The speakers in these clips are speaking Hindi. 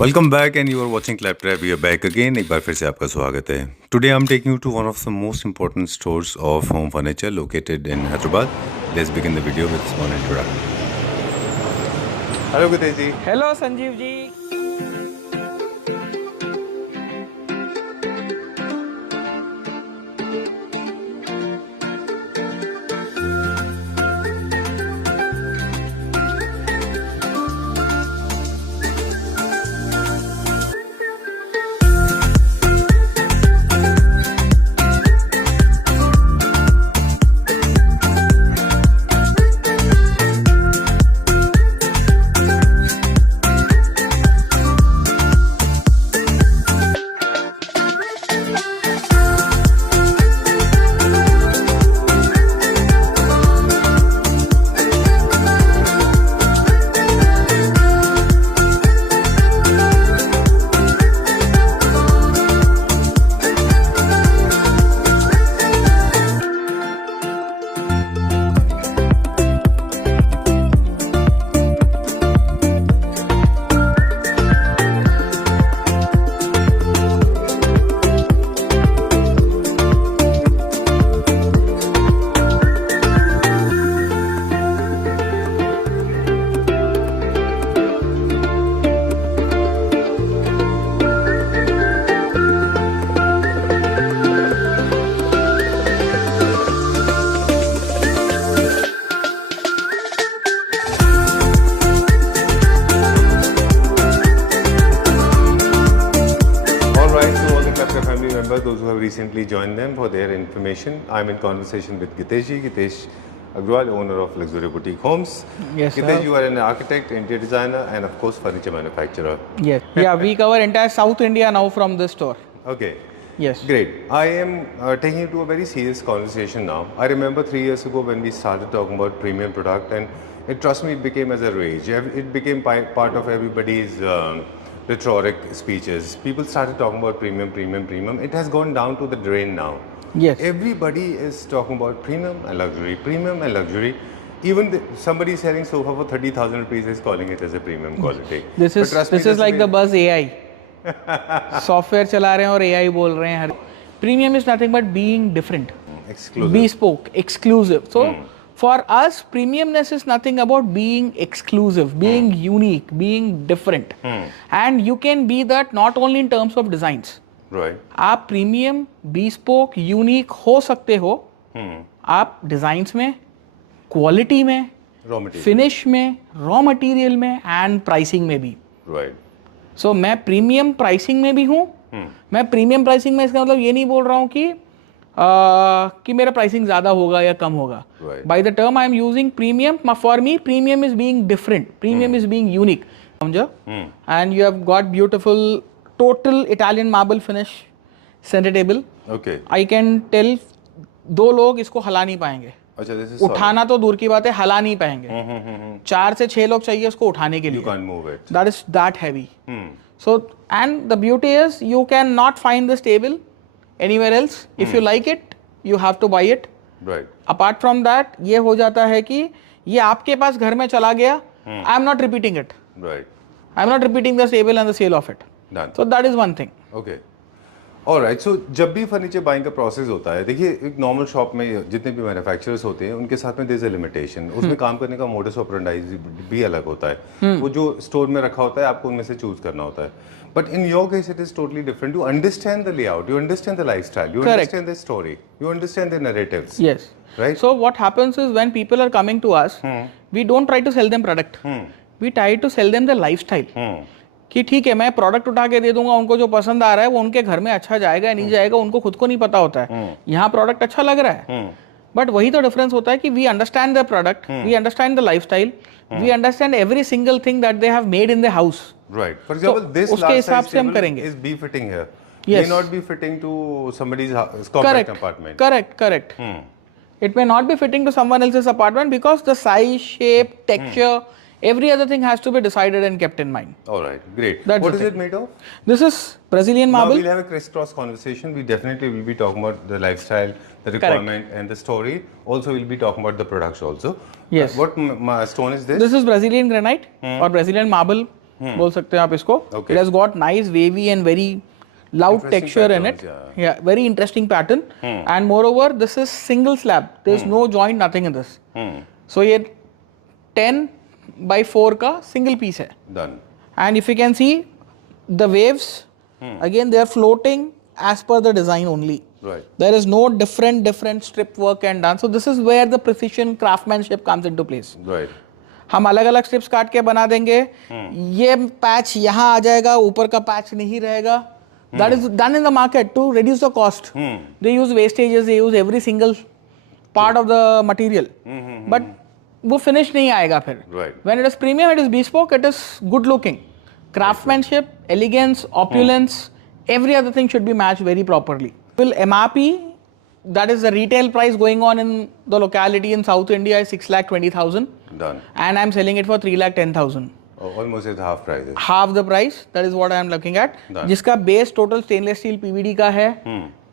Welcome back and you are watching Claptrap we are back again एक बार फिर से आपका स्वागत है today I am taking you to one of the most important stores of home furniture located in Hyderabad let's begin the video with small introduction hello Gutesh ji hello Sanjeev ji. Those who have recently joined them for their information. I'm in conversation with Gitesh ji. Gitesh Agrawal, owner of Luxury Boutique Homes. Yes, Gitesh, sir. you are an architect, interior designer, and of course furniture manufacturer. Yes. Yeah, we cover entire South India now from this store. Okay. Yes. Great. I am taking you to a very serious conversation now. I remember 3 years ago when we started talking about premium product, and trust me, it became as a rage. It became part of everybody's rhetoric speeches. People started talking about premium, premium, premium. It has gone down to the drain now. Yes. Everybody is talking about premium and luxury, premium and luxury. Even somebody selling sofa for 30,000 rupees is calling it as a premium quality. This is like the buzz AI. Software चला रहे हैं और AI बोल रहे हैं हर. Premium is nothing but being different. Exclusive. Bespoke, exclusive. So for us, premiumness is nothing about being exclusive, being unique, being different. And you can be that not only in terms of designs. Right. आप प्रीमियम bespoke यूनिक हो सकते हो आप डिजाइंस में, क्वालिटी में, Raw material. फिनिश में, रॉ मटेरियल में एंड प्राइसिंग में भी. Right. सो मैं प्रीमियम प्राइसिंग में भी हूँ. मैं प्रीमियम प्राइसिंग में इसका मतलब ये नहीं बोल रहा हूँ कि मेरा प्राइसिंग ज़्यादा होगा या कम होगा. By the term I am using premium. For me premium is being different, premium is being unique. समझो. And you have got beautiful total Italian marble finish centre table. Okay. I can tell 2 लोग इसको हला नहीं पाएंगे. अच्छा, this is उठाना तो दूर की बात है, हला नहीं पाएंगे. 4 से 6 लोग चाहिए उसको उठाने के लिए. You can't move it. That is that heavy. So, and the beauty is you can not find this table anywhere else. If you like it, you have to buy it. Right. Apart from that, ये हो जाता है कि ये आपके पास घर में चला गया. I am not repeating it. Right. I am not repeating the table and the sale of it. Done. So that is one thing. Okay. Alright. So जब भी फर्नीचर बाइंग का प्रोसेस होता है, देखिए एक नॉर्मल शॉप में जितने भी मैन्युफैक्चरर्स होते हैं उनके साथ में देयर इज अ लिमिटेशन. उसमें काम करने का मोडस ऑपरेंडी भी अलग होता है. वो जो स्टोर में रखा होता है आपको उनमें से चूज करना होता है. But in your case it is totally different. You understand the layout, you understand the lifestyle, you understand the story, you understand the narratives. Yes. Right. So what happens is when people are coming to us, we don't try to sell them product. We try to sell them the lifestyle. कि ठीक है मैं प्रोडक्ट उठा के दे दूंगा, उनको जो पसंद आ रहा है वो उनके घर में अच्छा जाएगा या नहीं जाएगा उनको खुद को नहीं पता होता है. यहाँ प्रोडक्ट अच्छा लग रहा है, बट वही तो डिफरेंस होता है कि we understand the product, we understand the lifestyle, we understand every single thing that they have made in the house. Right. For example this उसके हिसाब से हम करेंगे. Is be fitting here, Yes. may not be fitting to somebody's corporate apartment. Correct. It may not be fitting to someone else's apartment because the size, shape, texture, every other thing has to be decided and kept in mind. All right, great. That's What the is thing. it made of? This is Brazilian Now marble. we'll have a crisscross conversation. We definitely will be talking about the lifestyle, the requirement, and the story. Also, we'll be talking about the products also. Yes. What stone is this? This is Brazilian granite or Brazilian marble. बोल सकते हैं आप इसको. Okay. It has got nice wavy and very loud Interesting texture in it. patterns, Yeah, very interesting pattern. And moreover, this is single slab. There is no joint, nothing in this. So ये 10x4 का single piece है. Done. And if you can see the waves, again they are floating as per the design only. Right. There is no different strip work and done. So this is where the precision craftsmanship comes into place. Right. हम अलग अलग स्ट्रिप्स काट के बना देंगे. ये पैच यहाँ आ जाएगा, ऊपर का पैच नहीं रहेगा. That is done in the market to reduce the cost. They use wastages, they use every single part of the material. But वो finish नहीं आएगा फिर. Right. When it is premium, it is bespoke, it is good looking. Craftsmanship, elegance, opulence, every other thing should be matched very properly. Well, MRP, that is the retail price going on in the locality in South India is 6,20,000. Done. And I'm selling it for 3,10,000. Oh, almost at half price. Half the price, that is what I am looking at. Done. जिसका base total stainless steel PVD का है,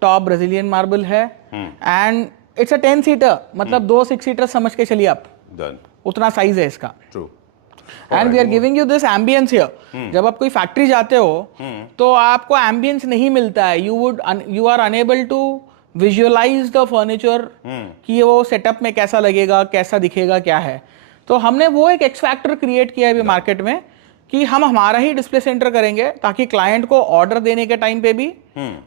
टॉप ब्राजीलियन मार्बल है, एंड इट्स अ 10 सीटर, मतलब 2 6 सीटर समझ के चलिए आप. Done. उतना साइज है इसका. True. And we are giving you this ambiance here. जब आप कोई फैक्ट्री जाते हो तो आपको एम्बियंस नहीं मिलता है. You are unable to visualize the furniture कि वो सेटअप में कैसा लगेगा, कैसा दिखेगा, क्या है. तो हमने वो एक एक्स फैक्टर क्रिएट किया है अभी मार्केट में कि हम हमारा ही डिस्प्ले सेंटर करेंगे ताकि क्लाइंट को ऑर्डर देने के टाइम पे भी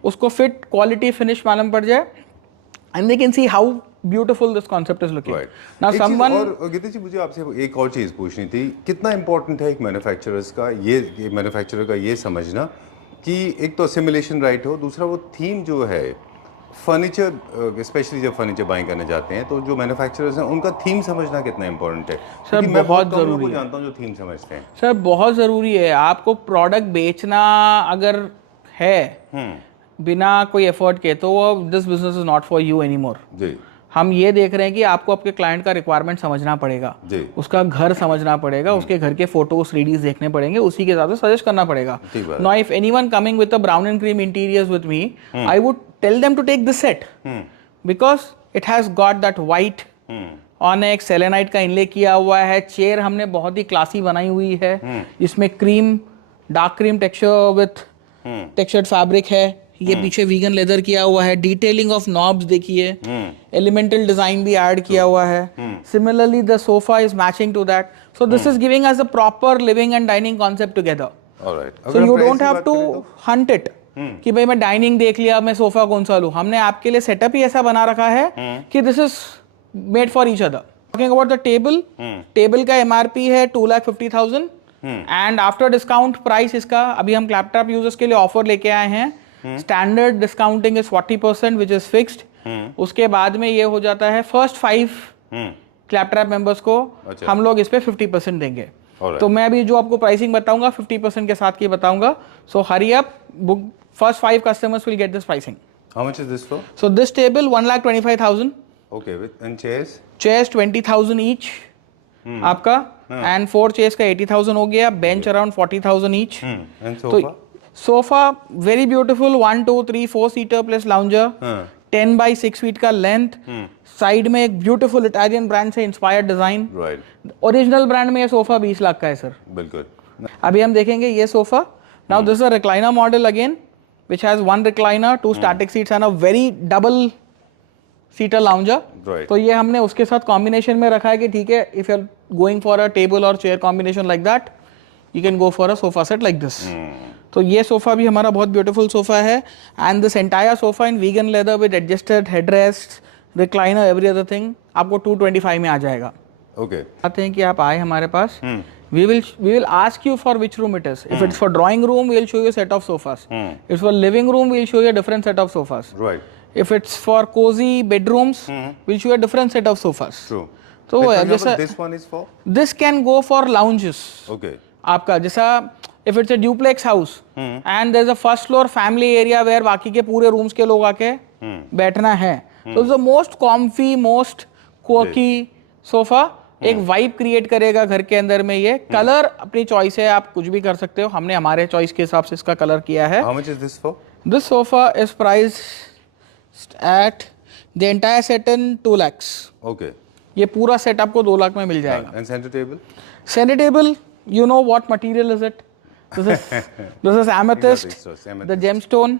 उसको फिट, क्वालिटी, फिनिश मालूम पड़ जाए. And they can see how beautiful this concept is looking. Now someone, और गीता जी मुझे आपसे एक और चीज पूछनी थी. कितना इंपॉर्टेंट है एक मैन्युफैक्चरर्स का ये मैन्युफैक्चरर का ये समझना कि एक तो सिमुलेशन राइट हो, दूसरा वो थीम जो है फर्नीचर, स्पेशली जब फर्नीचर बाइंग करने जाते हैं तो जो मैन्युफैक्चरर्स हैं उनका थीम समझना कितना इंपॉर्टेंट है. सर मैं बहुत कम लोगों जरूरी को है. जानता हूँ जो थीम समझते हैं. सर बहुत ज़रूरी है. आपको प्रोडक्ट बेचना अगर है बिना कोई एफर्ट के तो this business is not for you anymore. जी. हम ये देख रहे हैं कि आपको आपके क्लाइंट का रिक्वायरमेंट समझना पड़ेगा, जी. उसका घर समझना पड़ेगा, उसके घर के फोटोज 3Ds देखने पड़ेंगे, उसी के हिसाब से सजेस्ट करना पड़ेगा. Now if anyone coming with a brown and cream interiors with me, I would tell them to take this set because it has got that white onyx selenite का इनले किया हुआ है. चेयर हमने बहुत ही क्लासी बनाई हुई है, इसमें cream, dark cream texture with textured fabric है. ये पीछे वीगन लेदर किया हुआ है. डिटेलिंग ऑफ नॉब्स देखिए, एलिमेंटल डिजाइन भी ऐड किया हुआ है. Similarly the sofa is matching to that. So this is giving us a proper living and dining concept together. So you don't have to hunt it कि भाई मैं डाइनिंग देख लिया, मैं सोफा कौन सा लूं. हमने आपके लिए सेटअप ही ऐसा बना रखा है कि this is made for each other. Talking about the table, table का MRP है 2,50,000 एंड आफ्टर डिस्काउंट प्राइस इसका अभी हम लैपटॉप यूजर्स के लिए ऑफर लेके आए हैं. Standard discounting is 40% which is fixed. उसके बाद में ये हो जाता है फर्स्ट 5 क्लैपट्रैप मेंबर्स को हम लोग इस पे 50% देंगे. तो मैं अभी जो आपको प्राइसिंग बताऊंगा 50% के साथ की बताऊंगा. So hurry up, book first 5 customers will get this pricing. How much is this for? So this table 1,25,000. Okay, and chairs? Chairs 20,000 each आपका, and 4 chairs का 80,000 हो गया. Bench around 40,000 each. And sofa? तो sofa very beautiful 1 2 3 4 seater plus lounger, 10 by 6 feet का लेंथ. साइड में एक ब्यूटीफुल इटालियन ब्रांड से इंस्पायर्ड डिजाइन. ओरिजिनल ब्रांड में ये सोफा 20 लाख का है सर. बिल्कुल. अभी हम देखेंगे ये sofa. Now this is a recliner model again which has 1 recliner, 2 static seats and a very double seater lounger. तो ये हमने उसके साथ कॉम्बिनेशन में रखा है कि ठीक है, if you are going for a table or chair combination like that, you can go for a sofa set like this. तो ये सोफा भी हमारा बहुत ब्यूटीफुल सोफा है. And this entire sofa in vegan lather with adjusted headrest, recliner, every other thing आपको 225 में आ जाएगा. ओके. आते हैं कि आप आए हमारे पास. We will ask you for which room it is. If it's for drawing room, we'll show you a set of sofas. If it's for living room, we'll show you a different set of sofas. Right. If it's for cozy bedrooms, we'll show you a different set of sofas. True. So जैसा this one is for? This can go for lounges. Okay. आपका जैसा if it's a duplex house and there's a first floor family area where बाकी के पूरे rooms के लोग आके बैठना है, तो it's the most comfy, most quirky sofa. एक वाइब क्रिएट करेगा घर के अंदर में. ये कलर अपनी चॉइस है, आप कुछ भी कर सकते हो. हमने हमारे चॉइस के हिसाब से इसका कलर किया है. How much is this for? This sofa is priced at the entire set in 2 lakhs. Okay. ये पूरा सेट आपको 2 लाख में मिल जाएगा. And center table? Center table, you know what material is it? This is amethyst, the gemstone.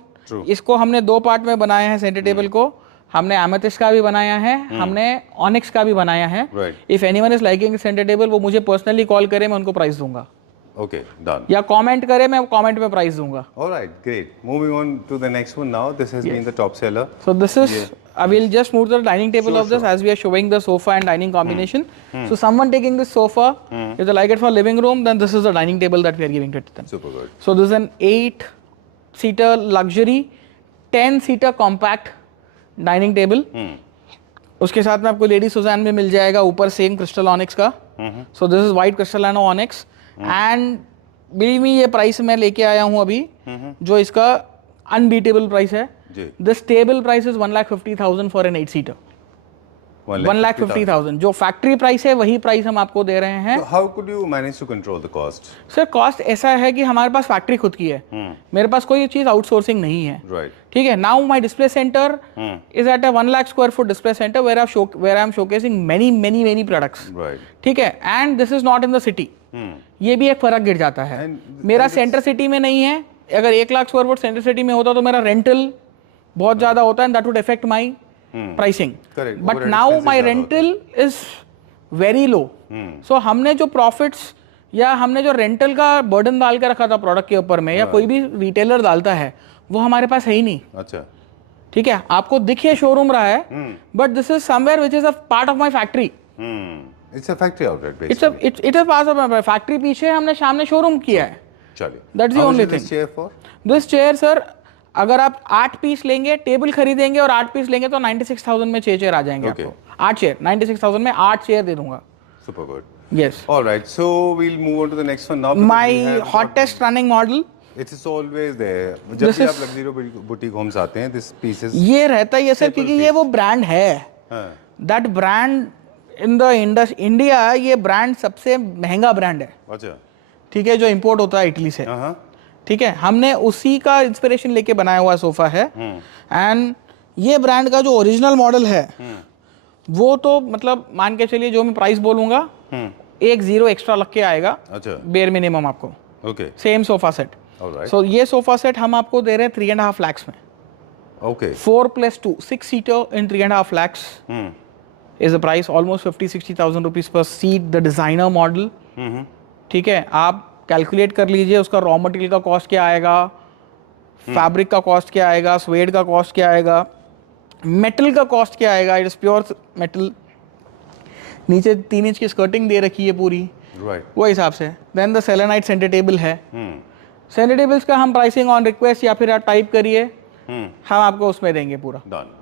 इसको हमने दो पार्ट में बनाया है सेंटर टेबल को। हमने एमेथिस्ट का भी बनाया है, हमने ऑनिक्स का भी बनाया है। If anyone is liking centre table, वो मुझे पर्सनली कॉल करे, मैं उनको प्राइस दूंगा। Okay, done. या कमेंट करे, मैं कमेंट में प्राइस दूंगा। All right, great. Moving on to the next one now. This has been the top seller. So this is, I will just move to the dining table of this as we are showing the sofa and dining combination. So someone taking this sofa, if they like it for living room, then this is the dining table that we are giving to them. Super good. So this is an 8-seater luxury, 10-seater compact dining table. उसके साथ में आपको लेडी सुजान में मिल जाएगा, ऊपर सेम क्रिस्टल ऑनिक्स का। So this is white crystalline onyx. And believe me, ये प्राइस मैं लेके आया हूँ अभी, जो इसका अनबीटेबल प्राइस है। This table price is 1,50,000 for an 8-seater। 1,50,000 जो फैक्ट्री प्राइस है, वही प्राइस हम आपको दे रहे हैं। How could you manage to control the cost? Sir cost ऐसा है कि हमारे पास फैक्ट्री खुद की है, मेरे पास कोई चीज आउटसोर्सिंग नहीं है। ठीक है। Now my display center is at a 1 lakh square foot display center where I am showcasing many products. ठीक है। And this is not in the city. ये भी एक फर्क गिर जाता है। मेरा सेंटर सिटी में नहीं है। अगर 1 lakh square foot centre city में होता तो मेरा रेंटल बहुत ज्यादा होता है, that would affect my pricing. But now my rental is very low. So हमने जो प्रॉफिट्स या हमने जो रेंटल का बर्डन डाल के रखा था प्रोडक्ट के ऊपर में, या कोई भी रिटेलर डालता है, वो हमारे पास है ही नहीं। अच्छा। ठीक है। आपको दिखिए शोरूम रहा है, but this is somewhere which is a part of my factory. It's a factory outlet basically. It is part of my factory। पीछे हमने सामने शोरूम किया है। चलिए। That's the only thing. This chair for? This chair sir, अगर आप 8 पीस लेंगे, टेबल खरीदेंगे और 8 पीस लेंगे तो 96,000 में 6 चेयर आ जाएंगे आपको। 8 चेयर 96,000 में 8 चेयर दे दूंगा। Super good. Yes. All right. So we'll move on to the next one now. My hottest running model. It is always there. जब भी आप लग्जरी बुटीक होम्स आते हैं, this piece is ये रहता ही है सर, क्योंकि ये वो ब्रांड है। That brand in the India, ये ब्रांड सबसे महंगा ब्रांड है। अच्छा। ठीक है। जो इंपोर्ट होता है इटली से। ठीक है। हमने उसी का इंस्पिरेशन लेके बनाया हुआ सोफा है। एंड ये ब्रांड का जो ओरिजिनल मॉडल है, वो तो मतलब मान के चलिए, जो मैं प्राइस बोलूंगा 1 0 एक्स्ट्रा लग के आएगा। अच्छा। बेयर मिनिमम आपको। Okay. Same sofa set. So ये सोफा सेट हम आपको दे रहे हैं 3.5 lakhs में। Okay. 4+2 6-seater in 3.5 lakhs is a price, almost 50,000-60,000 rupees per seat, the designer model। ठीक है। आप कैलकुलेट कर लीजिए उसका रॉ मटेरियल का कॉस्ट क्या आएगा, फैब्रिक का कॉस्ट क्या आएगा, स्वेड का कॉस्ट क्या आएगा, मेटल का कॉस्ट क्या आएगा। It is pure metal. नीचे 3 इंच की स्कर्टिंग दे रखी है पूरी। वो हिसाब से। Then the selenite center table है। सेंटर टेबल्स का हम प्राइसिंग ऑन रिक्वेस्ट या फिर आप टाइप करिए, हम आपको उसमें देंगे पूरा।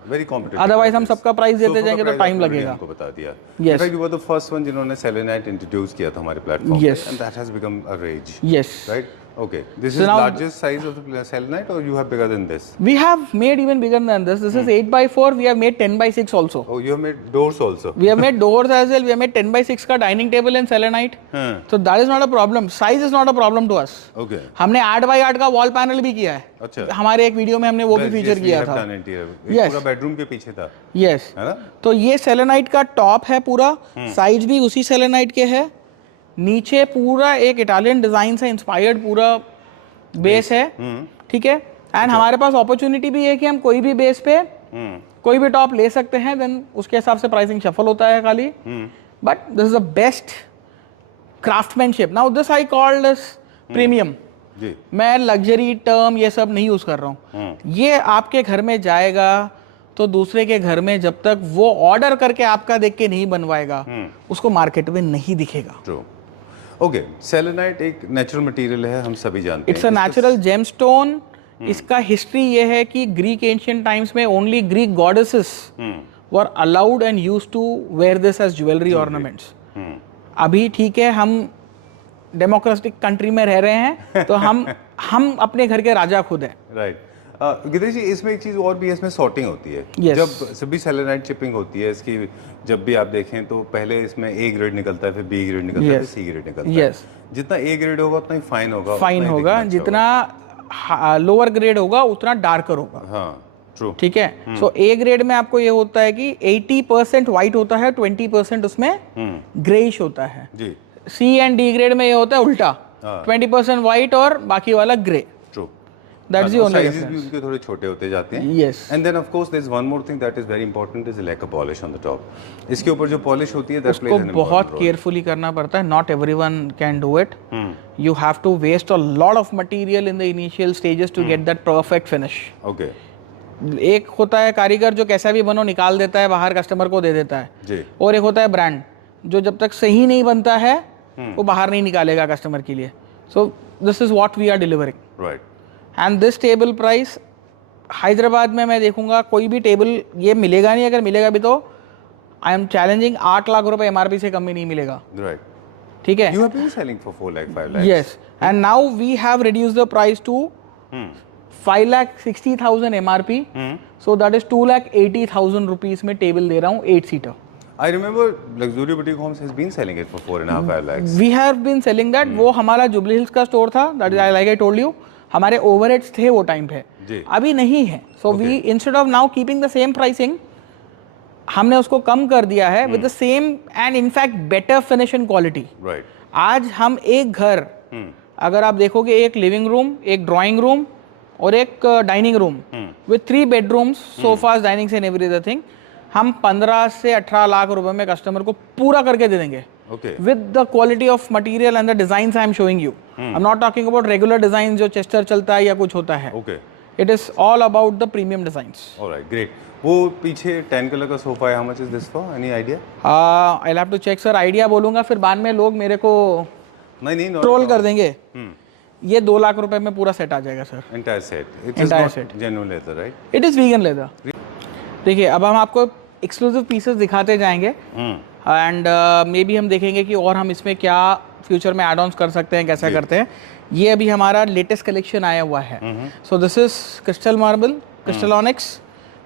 Very competitive. अदरवाइज हम सबका प्राइस देते जाएंगे तो टाइम लगेगा। आपको बता दिया। Yes. In fact, you were the first one जिन्होंने सेलेनाइट इंट्रोड्यूस किया था हमारे प्लेटफॉर्म पे, and that has become a rage. Yes. Right? Okay. This is largest size of the selenite, or you have bigger than this? We have made even bigger than this. This is 8x4. We have made 10x6 also. Oh, you have made doors also. We have made doors as well. We have made 10x6 का dining table in selenite. So that is not a problem. Size is not a problem to us. Okay. हमने 8x8 का वॉल पैनल भी किया है। अच्छा। हमारे एक वीडियो में हमने वो भी फीचर किया था। Yes. पूरा बेडरूम के पीछे था। Yes. है ना? तो ये सेलेनाइट का टॉप है पूरा, साइज भी उसी सेलेनाइट के है। नीचे पूरा एक इटालियन डिजाइन से इंस्पायर्ड पूरा बेस है। ठीक है। एंड हमारे पास अपॉर्चुनिटी भी है कि हम कोई भी बेस पे कोई भी टॉप ले सकते हैं, देन उसके हिसाब से प्राइसिंग शफल होता है खाली। But this is the best craftsmanship. Now this I called this premium. मैं लग्जरी टर्म ये सब नहीं यूज कर रहा हूँ। ये आपके घर में जाएगा तो दूसरे के घर में जब तक वो ऑर्डर करके आपका देख के नहीं बनवाएगा, उसको मार्केट में नहीं दिखेगा। ओके। सेलेनाइट एक नेचुरल मटेरियल है, हम सभी जानते हैं। It's a natural gemstone. इसका हिस्ट्री ये है कि ग्रीक एंशिएंट टाइम्स में only Greek goddesses were allowed and used to wear this as jewellery ornaments. अभी ठीक है, हम डेमोक्रेटिक कंट्री में रह रहे हैं, तो हम अपने घर के राजा खुद हैं। राइट। गिरीश जी, इसमें एक चीज़ और भी है, इसमें सॉर्टिंग होती है। Yes. जब सभी सेलेनाइट चिपिंग होती है इसकी, जब भी आप देखें तो पहले इसमें ए ग्रेड निकलता है, फिर बी ग्रेड निकलता है, फिर सी ग्रेड निकलता है। जितना ए ग्रेड होगा उतना ही फाइन होगा। फाइन होगा। जितना लोअर ग्रेड होगा उतना डार्कर होगा। हाँ, ट्रू। ठीक है। सो ए ग्रेड में आपको ये होता है कि 80% व्हाइट होता है, 20% उसमें ग्रेइश होता है। जी। सी एंड डी ग्रेड में ये होता है उल्टा। 20% व्हाइट और बाकी वाला grey. True, that's the only sizes भी उनके थोड़े छोटे होते जाते हैं। Yes and then of course there is one more thing that is very important, is lacquer polish on the top. इसके ऊपर जो पॉलिश होती है दैट उसको प्लेज एन बहुत केयरफुली करना पड़ता है। Not everyone can do it. You have to waste a lot of material in the initial stages to get that perfect finish. Okay, एक होता है कारीगर जो कैसा भी बनो निकाल देता है बाहर, कस्टमर को दे देता है जी, और एक होता है ब्रांड जो जब तक सही नहीं बनता है वो बाहर नहीं निकालेगा कस्टमर के लिए। So this is what we are delivering right. And this table price Hyderabad में मैं देखूंगा कोई भी टेबल ये मिलेगा नहीं, अगर मिलेगा भी तो आई एम चैलेंजिंग 8 लाख रुपए एमआरपी से कम में नहीं मिलेगा। राइट, ठीक है। You have been selling for 4 lakh 5 lakh. Yes, and now we have reduced the price to 5,60,000 MRP, so that is 2,80,000 rupees में टेबल दे रहा हूँ 8 seater. I remember Luxury Boutique Homes has been selling it for 4.5 5 lakhs. We have been selling that. वो हमारा जुबली हिल्स का स्टोर था, that is like I told you, हमारे ओवरहेड्स थे वो टाइम पे, जी। अभी नहीं है। So we instead of now keeping the same pricing, हमने उसको कम कर दिया है with the same and in fact better finish and quality. Right. आज हम एक घर अगर आप देखोगे, एक लिविंग रूम, एक ड्राइंग रूम और एक dining room with 3 bedrooms, sofas, dining and every other thing, हम 15 से 18 लाख रुपए में कस्टमर को पूरा करके दे देंगे Okay. with the quality of material and the designs I am showing you. I'm not talking about regular designs जो चेस्टर चलता है या कुछ होता है। Okay. It is all about the premium designs. All right. Great. वो पीछे 10 कलर का सोफा है, how much is this for? Any idea? I'll have to check sir, idea बोलूंगा फिर बाद में लोग मेरे को नहीं, ट्रोल कर देंगे। ये 2 लाख रुपए में पूरा सेट आ जाएगा sir. Entire set. It is Entire not set. genuine leather, right? It is vegan leather. देखिए अब हम आपको एक्सक्लूसिव पीसेस दिखाते जाएंगे एंड मे बी हम देखेंगे कि और हम इसमें क्या फ्यूचर में एड ऑन्स कर सकते हैं, कैसा करते हैं। ये अभी हमारा लेटेस्ट कलेक्शन आया हुआ है। So this is crystal marble, crystal onyx,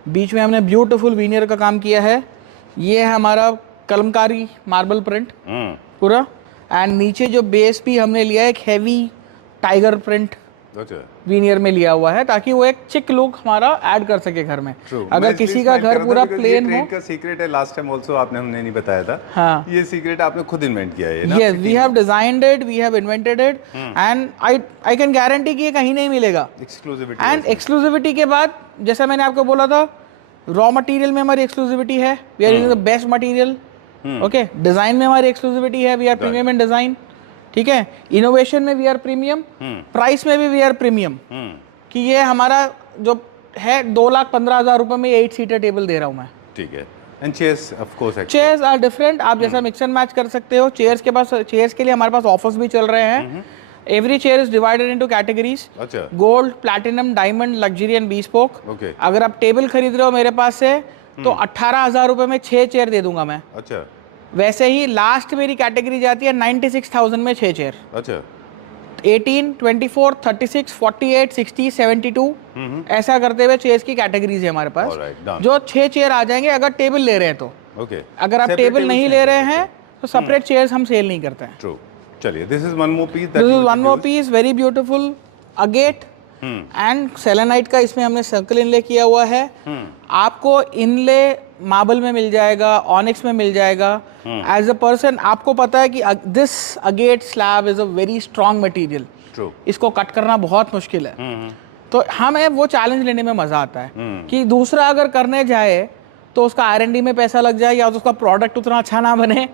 बीच में हमने ब्यूटीफुल वीनियर का काम किया है। ये है हमारा कलमकारी मार्बल प्रिंट पूरा, एंड नीचे जो बेस भी हमने लिया है एक हैवी टाइगर प्रिंट अच्छा। वीनियर में लिया हुआ है ताकि वो एक चिक लुक हमारा ऐड कर सके घर में। अगर किसी का घर पूरा प्लेन हो। का सीक्रेट है, लास्ट टाइम आल्सो आपने हमने नहीं बताया था। हाँ, ये सीक्रेट आपने खुद इन्वेंट किया है ना? Yes, we have designed it, we have invented it and I can guarantee कि ये कहीं नहीं मिलेगा। एक्सक्लूसिविटी। एंड एक्सक्लूसिविटी के बाद जैसा मैंने आपको बोला था, रॉ मटेरियल में हमारी एक्सक्लूसिविटी है, we are using the best material. Okay, design में हमारी एक्सक्लूसिविटी है, we are premium in design. ठीक है, इनोवेशन में वी आर प्रीमियम, प्राइस में भी वी आर प्रीमियम। कि ये हमारा जो है 2,15,000 रुपए में 8 सीटर टेबल दे रहा हूँ मैं। ठीक है। And chairs of course, chairs are different, आप जैसा मिक्स एंड मैच कर सकते हो। चेयर्स के लिए हमारे पास ऑफर्स भी चल रहे हैं। Every chair is divided into categories, अच्छा। Gold, platinum, diamond, luxury and bespoke. Okay. अगर आप टेबल खरीद रहे हो मेरे पास से तो 18,000 रुपए में 6 चेयर दे दूंगा मैं। अच्छा। वैसे ही लास्ट मेरी कैटेगरी जाती है 96,000 में 6 चेयर। अच्छा। 18, 24, 36, 48, 60, 72 ऐसा करते हुए चेयर्स की कैटेगरीज है हमारे पास। Alright, done. जो 6 चेयर आ जाएंगे अगर टेबल ले रहे हैं तो। ओके। अगर आप टेबल नहीं ले रहे हैं तो सेपरेट चेयर्स हम सेल नहीं करते हैं। ट्रू। चलिए, this is one more piece, this is one more piece, very beautiful agate and selenite का इसमें हमने सर्कल इनले किया हुआ है। आपको इनले मार्बल में मिल जाएगा, ऑनिक्स में मिल जाएगा। एज अ पर्सन आपको पता है कि this agate slab is a very strong material. True. इसको कट करना बहुत मुश्किल है। तो हमें वो चैलेंज लेने में मजा आता है कि दूसरा अगर करने जाए तो उसका R&D में पैसा लग जाए या तो उसका प्रोडक्ट उतना अच्छा ना बने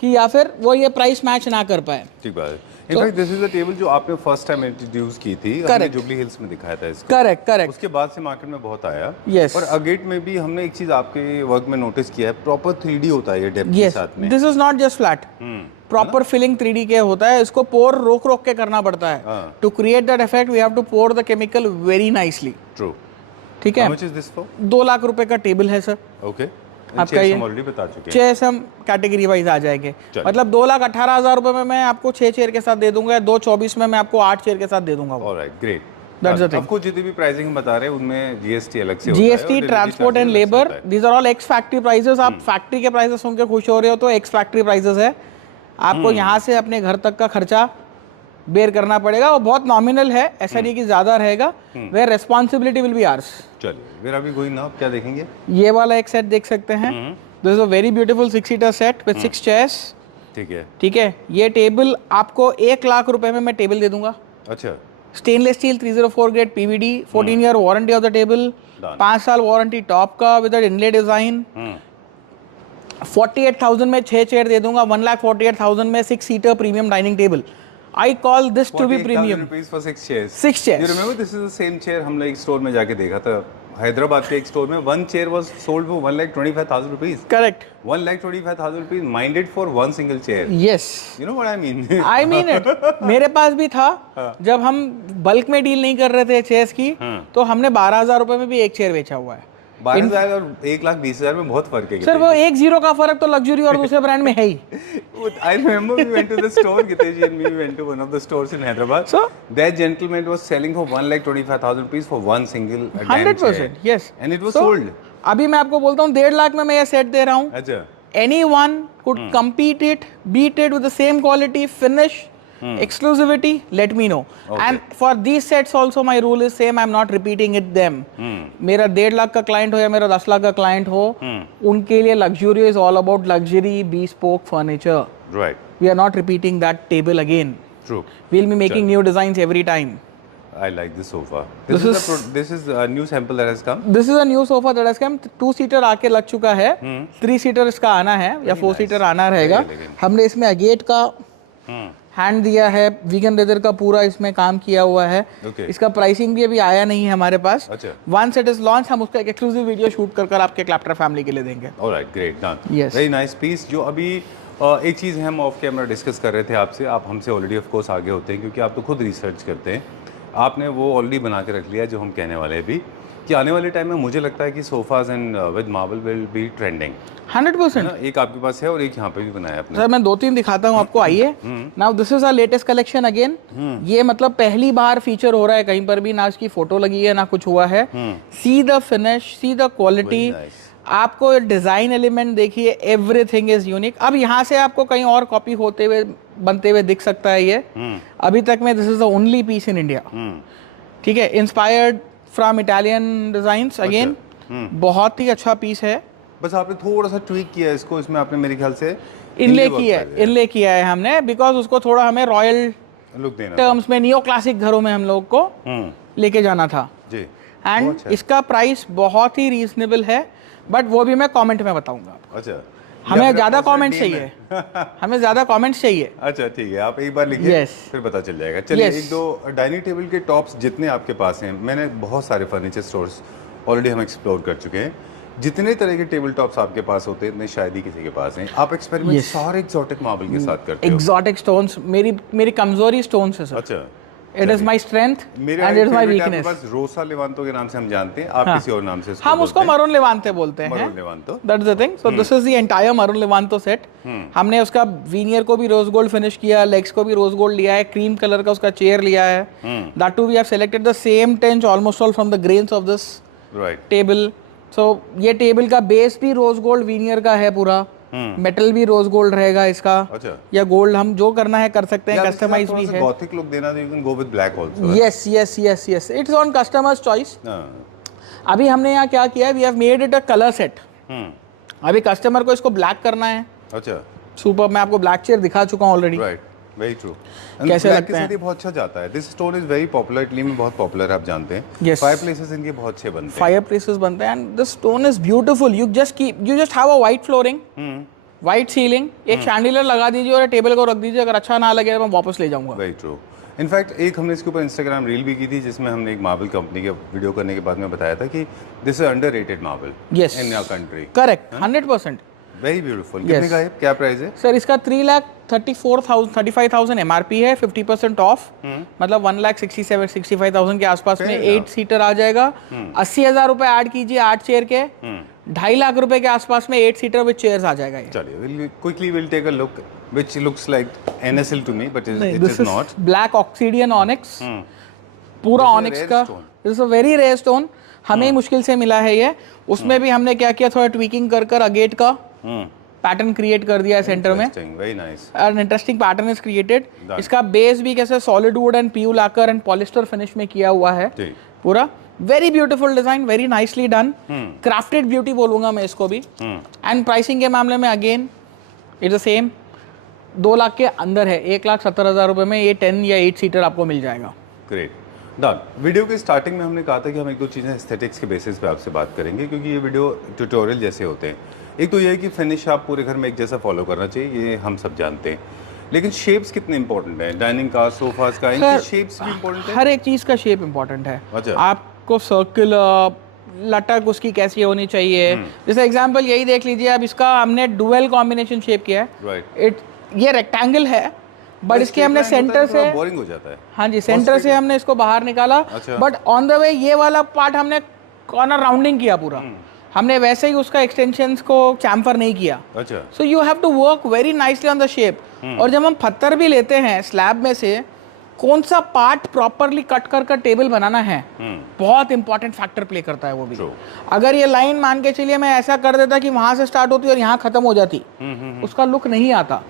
कि या फिर वो ये प्राइस मैच ना कर पाए। ठीक बात है। In fact this is the table जो आपने फर्स्ट टाइम इंट्रोड्यूस की थी, हमने जुबली हिल्स में दिखाया था इसको। करेक्ट। उसके बाद से मार्केट में बहुत आया। Yes. और अगेट में भी हमने एक चीज आपके वर्क में नोटिस किया है, प्रॉपर 3D होता है ये डेप्थ के यस, साथ में। This is not just flat, proper filling 3D के होता है। इसको पोर रोक के करना पड़ता है। To create that effect we have to pour the chemical very nicely. True. ठीक है। How much is this for? 2 lakh रुपए का टेबल है सर। ओके। आपका ये हम ऑलरेडी बता चुके हैं। चेयर्स हम कैटेगरी वाइज आ जाएंगे, मतलब 2,18,000 रुपए में मैं आपको 6 चेयर के साथ दे दूंगा, 2,24 में मैं आपको 8 चेयर के साथ दे दूंगा। Alright, great. That's the thing. आपको जितनी भी प्राइसिंग बता रहे हैं उनमें जीएसटी अलग से होता है, GST, transport and labour, these are all ex factory prices. आप फैक्ट्री के प्राइसेस सुन के खुश हो रहे हो तो एक्स फैक्ट्री प्राइसेस है। आपको यहाँ से अपने घर तक का खर्चा बेयर करना पड़ेगा। वो बहुत नॉमिनल है, ऐसा नहीं कि ज्यादा रहेगा। Where responsibility will be ours. चलिए, where are we going now? क्या देखेंगे? ये वाला एक सेट देख सकते हैं। This is a very beautiful 6 seater set with 6 chairs. ठीक है। ठीक है, ये टेबल आपको 1 लाख रुपए में मैं टेबल दे दूंगा। अच्छा, stainless steel 304 grade PVD, 14 year warranty of the table, Done. 5 साल वारंटी टॉप का विद इनले डिजाइन। 48,000 में 6 चेयर दे दूंगा, 1,48,000 में 6 seater premium dining table. I call this to be premium. rupees for 6 chairs. 6 chairs. You remember this is the same chair हमने एक स्टोर में जाके देखा था, हैदराबाद के एक स्टोर में। One chair was sold for 1,25,000 rupees. Correct, 1,25,000 rupees minded for one single chair. Yes, You know what I mean? I mean it. मेरे पास भी था, जब हम बल्क में डील नहीं कर रहे थे चेयर्स की, तो हमने 12,000 रुपए में भी एक चेयर बेचा हुआ है। 12,000 और 1,20,000 में बहुत फर्क है। सर वो 1-0 का फर्क तो लग्जरी और दूसरे ब्रांड में है ही। I remember we went to the store, Gitesh and me, we went to one of the stores in Hyderabad. So? That gentleman was selling for 1,25,000 rupees for one single damn 100%, chair. yes. And it was So, sold. अभी मैं आपको बोलता हूँ 1.5 लाख में मैं ये सेट दे रहा हूँ। अच्छा, Anyone could compete it, beat it with the same quality, finish, exclusivity, let me know. And for these sets also my rule is same, I'm not repeating it them. मेरा 1.5 लाख का क्लाइंट हो या मेरा 10 लाख का क्लाइंट हो, उनके लिए luxury is all about luxury bespoke furniture. right, We are not repeating that table again. true. We'll be making new designs every time. I like this sofa. This is a new sample that has come. This is a new sofa that has come. 2-seater आके लग चुका है, 3-seater इसका आना है या 4-seater आना रहेगा। हमने इसमें अगेट का हैंड दिया है, वीगन लेदर का पूरा इसमें काम किया हुआ है। इसका प्राइसिंग भी अभी आया नहीं है हमारे पास। अच्छा। Once it is launched, हम उसका एक एक्सक्लूसिव वीडियो शूट कर आपके क्लैप्टर फैमिली के लिए देंगे। Alright, great, done. Yes. Very nice piece. जो अभी एक चीज़ हम ऑफ कैमरा डिस्कस कर रहे थे आपसे, आप हमसे ऑलरेडी ऑफ कोर्स आगे होते हैं क्योंकि आप तो खुद रिसर्च करते हैं। आपने वो ऑलरेडी बना के रख लिया है जो हम कहने वाले हैं अभी, कि आने वाले टाइम में मुझे लगता है कि sofas and with marble will be trending. 100%। एक आपके पास है और एक यहाँ पे भी बनाया आपने। सर मैं 2-3 दिखाता हूँ आपको, आइए। Now this is our latest collection again. ये मतलब पहली बार फीचर हो रहा है कहीं पर भी, ना इसकी फोटो लगी है ना कुछ हुआ है। See the finish, see the quality, आपको डिजाइन एलिमेंट देखिए, एवरीथिंग इज यूनिक। अब यहाँ से आपको कहीं और कॉपी होते हुए बनते हुए दिख सकता है ये। अभी तक में this is the only piece in India. ठीक है, inspired from Italian designs again. बहुत ही अच्छा पीस है। बस आपने थोड़ा सा ट्वीक किया है इसको, इसमें आपने मेरे ख्याल से इनले किया है हमने, बिकॉज उसको थोड़ा हमें रॉयल लुक देना टर्म्स में, नियो क्लासिक घरों में हम लोग को लेके जाना था जी। एंड इसका प्राइस बहुत ही रीजनेबल है, बट वो भी मैं कमेंट में बताऊंगा आपको। अच्छा, हमें ज्यादा कमेंट्स चाहिए। हमें ज्यादा कमेंट्स चाहिए। अच्छा ठीक है, आप एक बार लिखिए, Yes. फिर पता चल जाएगा। चलिए, Yes. एक दो डाइनिंग टेबल के टॉप्स जितने आपके पास हैं, मैंने बहुत सारे फर्नीचर स्टोर्स ऑलरेडी हम एक्सप्लोर कर चुके हैं। जितने तरह के टेबल टॉप्स आपके पास होते हैं, इतने शायद ही किसी के पास हैं। आप एक्सपेरिमेंट सारे एक्सोटिक मार्बल के साथ करते हो। एक्सोटिक स्टोन्स मेरी कमजोरी स्टोन्स है सर। अच्छा, इट इज माय स्ट्रेंथ मेरे and it is my weakness. बस रोसा लेवांतो के नाम से हम जानते हैं, आप किसी और नाम से हम उसको मरून लेवांते बोलते हैं। Maroon Levanto. That's the thing. So this is the entire maroon Levanto set. हमने उसका वीनियर को भी रोज गोल्ड फिनिश किया, लेग्स को भी रोज गोल्ड लिया है, क्रीम कलर का उसका चेयर लिया है। That too we have selected the same tinge almost all from the grains of this table. So ये टेबल का बेस भी रोज गोल्ड वीनियर का है पूरा, मेटल भी रोज गोल्ड रहेगा इसका। अच्छा, या गोल्ड, हम जो करना है कर सकते हैं, कस्टमाइज भी है। गॉथिक लुक देना तो you can go with black also. Yes yes yes yes, it's on customers choice. अभी हमने यहाँ क्या किया, we have made it a colour set. अभी कस्टमर को इसको ब्लैक करना है। अच्छा, सुपर, मैं आपको ब्लैक चेयर दिखा चुका हूँ ऑलरेडी। Right, very true. कैसे लगता है? ये बहुत अच्छा जाता है। This stone is very popular, Italy में बहुत पॉपुलर है, आप जानते हैं। Yes. फायर प्लेसेस इनके बहुत अच्छे बनते हैं। फायर प्लेसेस बनते हैं and the stone is beautiful. You just have a white flooring, white ceiling, एक शैंडिलियर लगा दीजिए और टेबल को रख दीजिए। अगर अच्छा ना लगे तो मैं वापस ले जाऊंगा। Very true. इनफैक्ट एक हमने इसके ऊपर इंस्टाग्राम रील भी की थी, जिसमें हमने एक मार्बल कंपनी के वीडियो करने के बाद में बताया था कि this is underrated marble in your country. Correct, 100%। Very beautiful. कितने का है, क्या प्राइस है? सर इसका 3,34,000 MRP है, 50% ऑफ, मतलब 1,67,65,000 के आसपास में 8 सीटर आ जाएगा। 80,000 रुपए ऐड कीजिए 8 चेयर के, 2.5 लाख रुपए के आसपास में 8 सीटर विद चेयर्स आ जाएगा ये। चलिए, quickly will take a look which looks like NSL to me, but it is not. Black obsidian onyx, पूरा ऑनिक्स का। This is a very rare stone, हमें मुश्किल से मिला है ये। उसमें भी हमने क्या किया, थोड़ा ट्वीकिंग कर अगेट का पैटर्न क्रिएट कर दिया है सेंटर में। Very nice, an interesting pattern is created. इसका बेस भी कैसे solid wood and PU lacquer and polyester finish में किया हुआ है पूरा। Very beautiful design, very nicely done, crafted beauty बोलूंगा मैं इसको भी। एंड प्राइसिंग के मामले में again it's the same, 2 lakh के अंदर है, 1,70,000 रुपए में ये 10 या 8 सीटर आपको मिल जाएगा। Great done. वीडियो के स्टार्टिंग में हमने कहा था कि हम एक दो चीज़ें एस्थेटिक्स के बेसिस पे आपसे बात करेंगे, क्योंकि ये वीडियो ट्यूटोरियल जैसे होते हैं। एक तो ये है कि फिनिश आप पूरे घर में एक जैसा फॉलो करना चाहिए, ये हम सब जानते हैं, लेकिन शेप्स कितने इंपॉर्टेंट हैं? डाइनिंग का, सोफाज का, इनकी शेप्स भी इंपॉर्टेंट है? हर एक चीज़ का शेप इंपॉर्टेंट है। अच्छा। आपको सर्कल, लटक उसकी कैसी होनी चाहिए। जैसे एग्जांपल यही देख लीजिए, अब इसका हमने डुअल कॉम्बिनेशन शेप किया है। राइट। ये रेक्टेंगल है, बट इसके हमने सेंटर से, बोरिंग हो जाता है। हाँ जी, सेंटर से हमने इसको बाहर निकाला। अच्छा। बट ऑन द वे ये वाला पार्ट हमने कॉर्नर राउंडिंग किया पूरा। हमने वैसे ही उसका एक्सटेंशंस को चैम्फर नहीं किया। अच्छा। So you have to work very nicely on the shape. और जब हम पत्थर भी लेते हैं स्लैब में से, कौन सा पार्ट प्रॉपरली कट कर टेबल बनाना है, बहुत इंपॉर्टेंट फैक्टर प्ले करता है वो भी। अगर ये लाइन मान के चलिए मैं ऐसा कर देता कि वहां से स्टार्ट होती और यहाँ खत्म हो जाती, उसका लुक नहीं आता।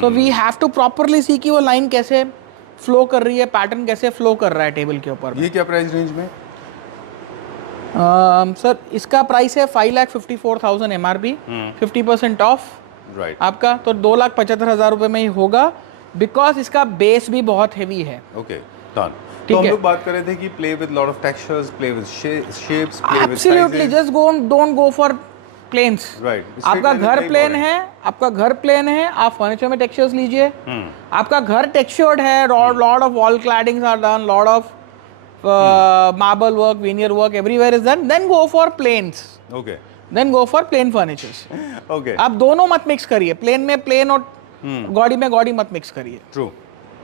So we have to properly see कि वो लाइन कैसे फ्लो कर रही है, पैटर्न कैसे फ्लो कर रहा है टेबल के ऊपर। ये क्या प्राइस रेंज में? सर इसका प्राइस है 5,54,000 MRP, 50% ऑफ राइट आपका, तो 2,75,000 रुपये में ही होगा, बिकॉज इसका बेस भी बहुत हेवी है। Okay done. तो हम लोग बात कर रहे थे कि play with lot of textures, play with shapes, play with absolutely, just don't go for plains. Right. आपका घर प्लेन है, आपका घर प्लेन है, आप फर्नीचर में टेक्सचर्स लीजिए। आपका घर टेक्सचर्ड है, lot of wall claddings are done, lot of marble work, veneer work, everywhere is done, then go for plains. Okay. Then go for plain furnitures. Okay. आप दोनों मत मिक्स करिए, प्लेन में प्लेन और गॉडी में गॉडी मत मिक्स करिए। True.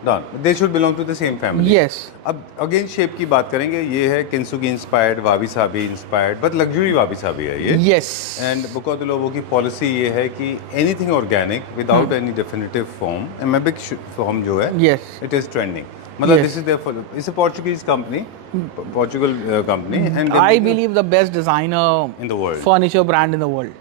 Done. They should belong to the same family. Yes. अब अगेन शेप की बात करेंगे। ये है kintsugi inspired, wabi sabi inspired, but luxury wabi sabi है ये। Yes. एंड बहुत लोगों की पॉलिसी ये है कि anything organic without any definitive form, amoebic form जो है, Yes. It is trending. मतलब Yes. This is there, it's a Portuguese company, Portugal company, and I believe the best designer in the world, furniture brand in the world.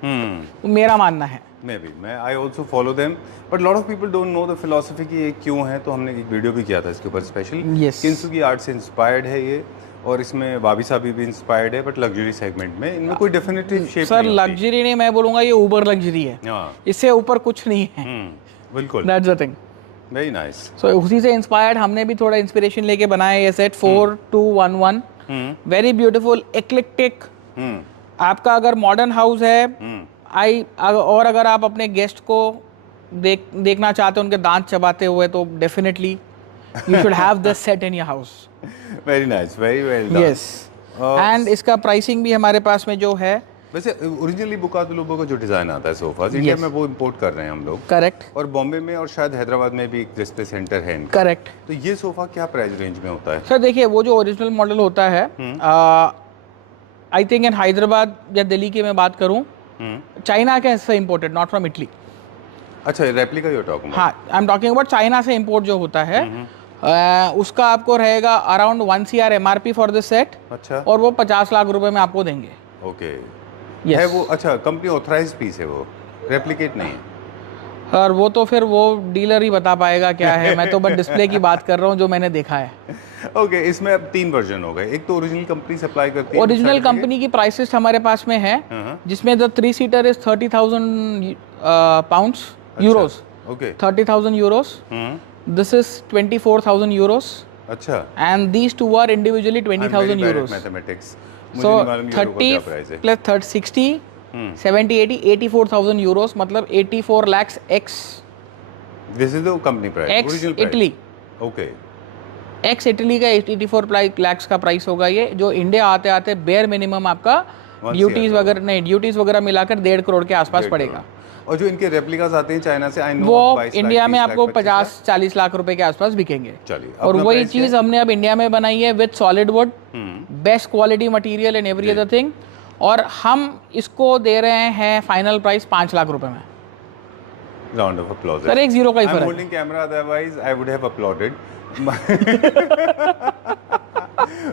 मेरा मानना है। मैं I also follow them, but lot of people don't know the philosophy कि ये क्यों है। तो हमने एक वीडियो भी किया था इसके ऊपर स्पेशल। Yes. किंसुगी आर्ट से इंस्पायर्ड है ये, और इसमें वाबी साबी भी इंस्पायर्ड है, बट लग्जरी सेगमेंट में। इनमें कोई डेफिनेटिव शेप सर लग्जरी नहीं, मैं बोलूंगा ये ऊबर लग्जरी है। हाँ। इससे ऊपर कुछ नहीं है। बिल्कुल। That's the thing. Very nice. So उसी से इंस्पायर्ड हमने भी थोड़ा इंस्पिरेशन लेके बनाया ये सेट 4211। Very beautiful, eclectic. आपका अगर मॉडर्न हाउस है, और अगर आप अपने गेस्ट को देखना चाहते हो उनके दांत चबाते हुए, तो definitely you should have this set in your house. Very nice, very well done. Yes. And इसका प्राइसिंग भी हमारे पास में जो है, वैसे ओरिजिनली बुकातुलुबो का जो डिजाइन आता है सोफाज, इंडिया में वो इंपोर्ट कर रहे हैं हम लोग। करेक्ट। और बॉम्बे में और शायद हैदराबाद में भी एक डिस्प्ले सेंटर है इनका। करेक्ट। तो ये सोफा क्या प्राइस रेंज में होता है? सर देखिए, वो जो ओरिजिनल मॉडल होता है, आई थिंक इन हैदराबाद या दिल्ली की मैं बात करूं, चाइना के से इम्पोर्टेड, नॉट फ्रॉम इटली। अच्छा, रेप्लिका यू आर टॉकिंग? हाँ, I am talking about China से इंपोर्ट जो होता है, उसका आपको रहेगा around 1 CR MRP for this set. अच्छा। और वो 50 लाख रुपए में आपको देंगे। ओके। Yes. है वो? अच्छा, कंपनी ऑथराइज्ड पीस है वो, रेप्लिकेट नहीं है? और वो तो फिर वो डीलर ही बता पाएगा क्या है। मैं तो बस डिस्प्ले की बात कर रहा हूँ जो मैंने देखा है। ओके, इसमें अब 3 वर्जन हो गए। एक तो ओरिजिनल कंपनी सप्लाई करती है, ओरिजिनल कंपनी की प्राइसेस हमारे पास में है, जिसमें the 3 seater is 30,000 pounds, euros. Okay. 30,000 euros. This is 24,000 euros. अच्छा। And these two are individually 20,000 euros. Mathematics. So 30 plus 60, 70, 80, 84,000 euros, मतलब 84 lakhs x। This is the company price, X original price. Italy. Okay. X Italy का 84 lakhs का प्राइस होगा ये, जो इंडिया आते आते बेयर मिनिमम आपका ड्यूटीज वगैरह नहीं, ड्यूटीज वगैरह मिलाकर 1.5 करोड़ के आसपास पड़ेगा। और जो इनके रेप्लिकास आते हैं चाइना से, आई नो, वो इंडिया में आपको 50-40 लाख रुपए के आसपास बिकेंगे। चलिए, और वही चीज हमने अब इंडिया में बनाई है with solid wood, best quality material and every other thing, और हम इसको दे रहे हैं फाइनल प्राइस 5 लाख रुपए में। Round of applause. सर एक जीरो का ही फर्क है। Holding camera, otherwise I would have uploaded.